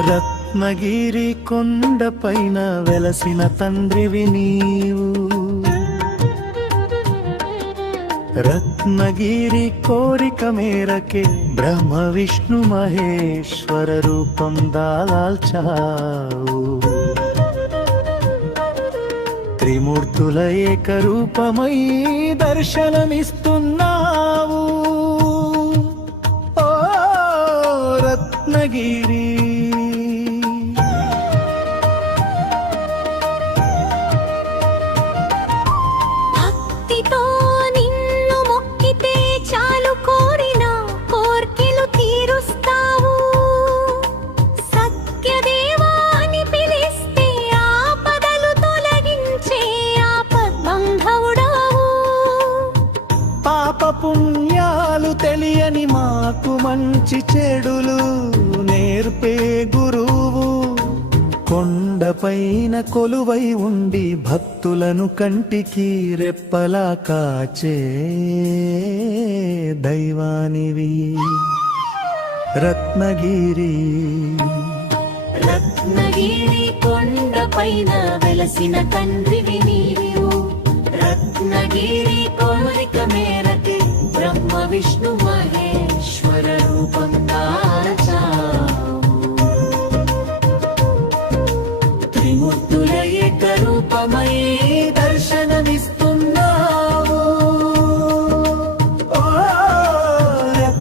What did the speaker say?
రత్నగిరి కొండపైన వెలసిన తండ్రివి నీవు. రత్నగిరి కోరిక మేరకే బ్రహ్మ విష్ణు మహేశ్వర రూపం దాల్చావు. త్రిమూర్తుల ఏకరూపమై దర్శనమిస్తున్నావు. ఓ రత్నగిరి పుణ్యాలు తెలియని మాకు మంచి చెడులు నేర్పే గురువు. కొండపైన కొలువై ఉండి భక్తులను కంటికి రెప్పలా కాచే దైవానివి. రత్నగిరి రత్నగిరి కొండపైన వెలసిన తండ్రివి నీవు. రత్నగిరి కోరిక మేరకే బ్రహ్మ విష్ణు మహేశ్వర రూపం